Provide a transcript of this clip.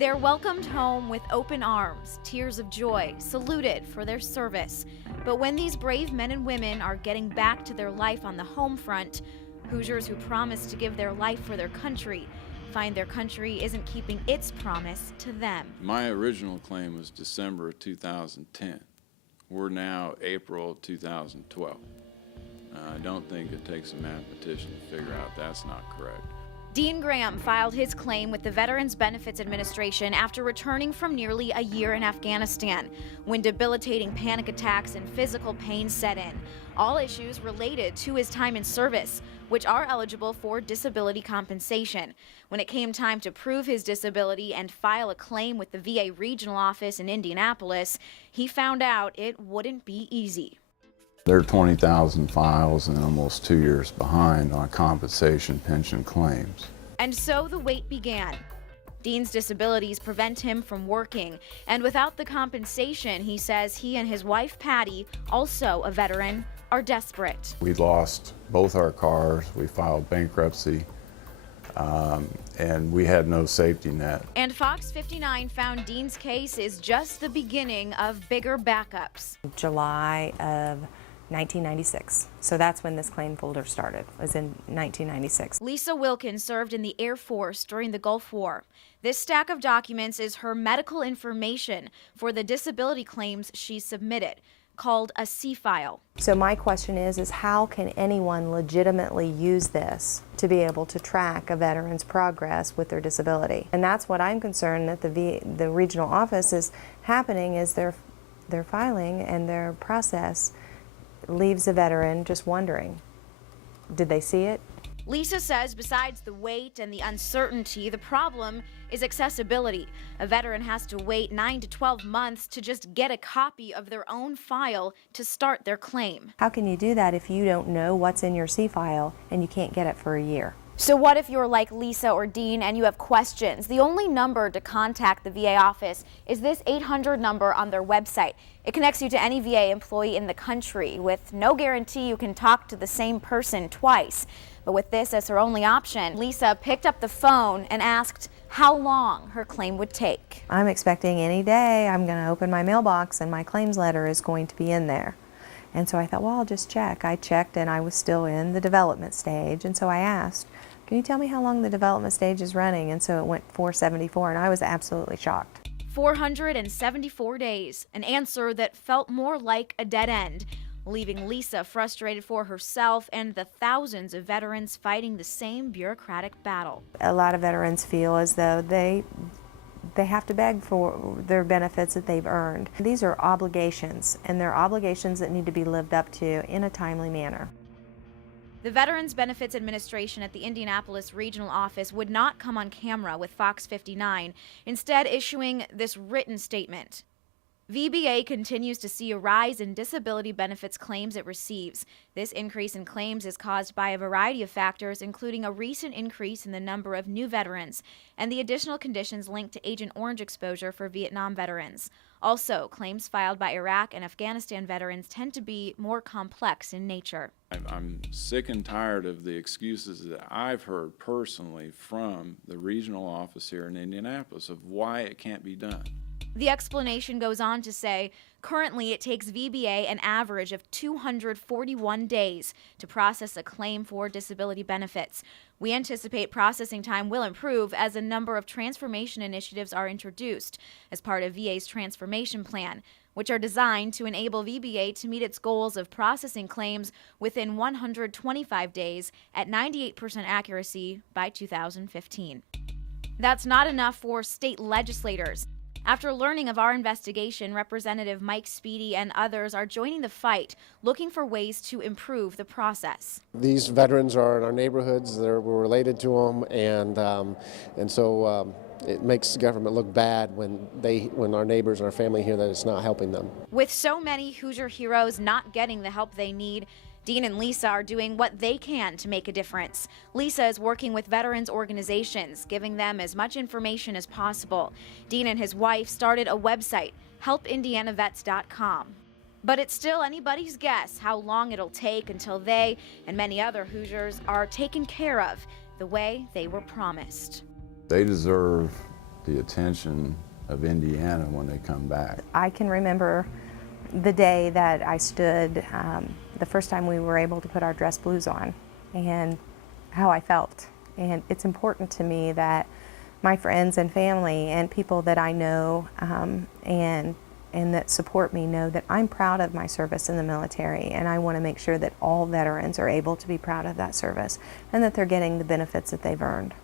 They're welcomed home with open arms, tears of joy, saluted for their service. But when these brave men and women are getting back to their life on the home front, Hoosiers who promised to give their life for their country find their country isn't keeping its promise to them. My original claim was December of 2010. We're now April 2012. I don't think it takes a mathematician to figure out that's not correct. Dean Graham filed his claim with the Veterans Benefits Administration after returning from nearly a year in Afghanistan, when debilitating panic attacks and physical pain set in, all issues related to his time in service, which are eligible for disability compensation. When it came time to prove his disability and file a claim with the VA regional office in Indianapolis, he found out it wouldn't be easy. They're 20,000 files and almost 2 years behind on compensation pension claims. And so the wait began. Dean's disabilities prevent him from working, and without the compensation, he says he and his wife Patty, also a veteran, are desperate. We lost both our cars, we filed bankruptcy, and we had no safety net. And Fox 59 found Dean's case is just the beginning of bigger backups. July of 1996. So that's when this claim folder started, was in 1996. Lisa Wilkins served in the Air Force during the Gulf War. This stack of documents is her medical information for the disability claims she submitted, called a C-file. So my question is how can anyone legitimately use this to be able to track a veteran's progress with their disability? And that's what I'm concerned that the regional office is happening, is their filing and their process leaves a veteran just wondering, did they see it? Lisa says besides the wait and the uncertainty, the problem is accessibility. A veteran has to wait 9 to 12 months to just get a copy of their own file to start their claim. How can you do that if you don't know what's in your C-file and you can't get it for a year? So what if you're like Lisa or Dean and you have questions? The only number to contact the VA office is this 800 number on their website. It connects you to any VA employee in the country with no guarantee you can talk to the same person twice. But with this as her only option, Lisa picked up the phone and asked how long her claim would take. I'm expecting any day I'm going to open my mailbox and my claims letter is going to be in there. And so I thought, well, I'll just check. I checked and I was still in the development stage, and so I asked, can you tell me how long the development stage is running? And so it went 474, and I was absolutely shocked. 474 days, an answer that felt more like a dead end, leaving Lisa frustrated for herself and the thousands of veterans fighting the same bureaucratic battle. A lot of veterans feel as though they have to beg for their benefits that they've earned. These are obligations, and they're obligations that need to be lived up to in a timely manner. The Veterans Benefits Administration at the Indianapolis Regional Office would not come on camera with Fox 59, instead issuing this written statement. VBA continues to see a rise in disability benefits claims it receives. This increase in claims is caused by a variety of factors, including a recent increase in the number of new veterans and the additional conditions linked to Agent Orange exposure for Vietnam veterans. Also, claims filed by Iraq and Afghanistan veterans tend to be more complex in nature. I'm sick and tired of the excuses that I've heard personally from the regional office here in Indianapolis of why it can't be done. The explanation goes on to say, currently it takes VBA an average of 241 days to process a claim for disability benefits. We anticipate processing time will improve as a number of transformation initiatives are introduced as part of VA's transformation plan, which are designed to enable VBA to meet its goals of processing claims within 125 days at 98% accuracy by 2015. That's not enough for state legislators. After learning of our investigation, Representative Mike Speedy and others are joining the fight, looking for ways to improve the process. These veterans are in our neighborhoods, we're related to them, and so it makes the government look bad when our neighbors and our family hear that it's not helping them. With so many Hoosier heroes not getting the help they need, Dean and Lisa are doing what they can to make a difference. Lisa is working with veterans organizations, giving them as much information as possible. Dean and his wife started a website, helpindianavets.com. But it's still anybody's guess how long it'll take until they and many other Hoosiers are taken care of the way they were promised. They deserve the attention of Indiana when they come back. I can remember the day that I stood, the first time we were able to put our dress blues on, and how I felt. And it's important to me that my friends and family and people that I know and that support me know that I'm proud of my service in the military, and I want to make sure that all veterans are able to be proud of that service and that they're getting the benefits that they've earned.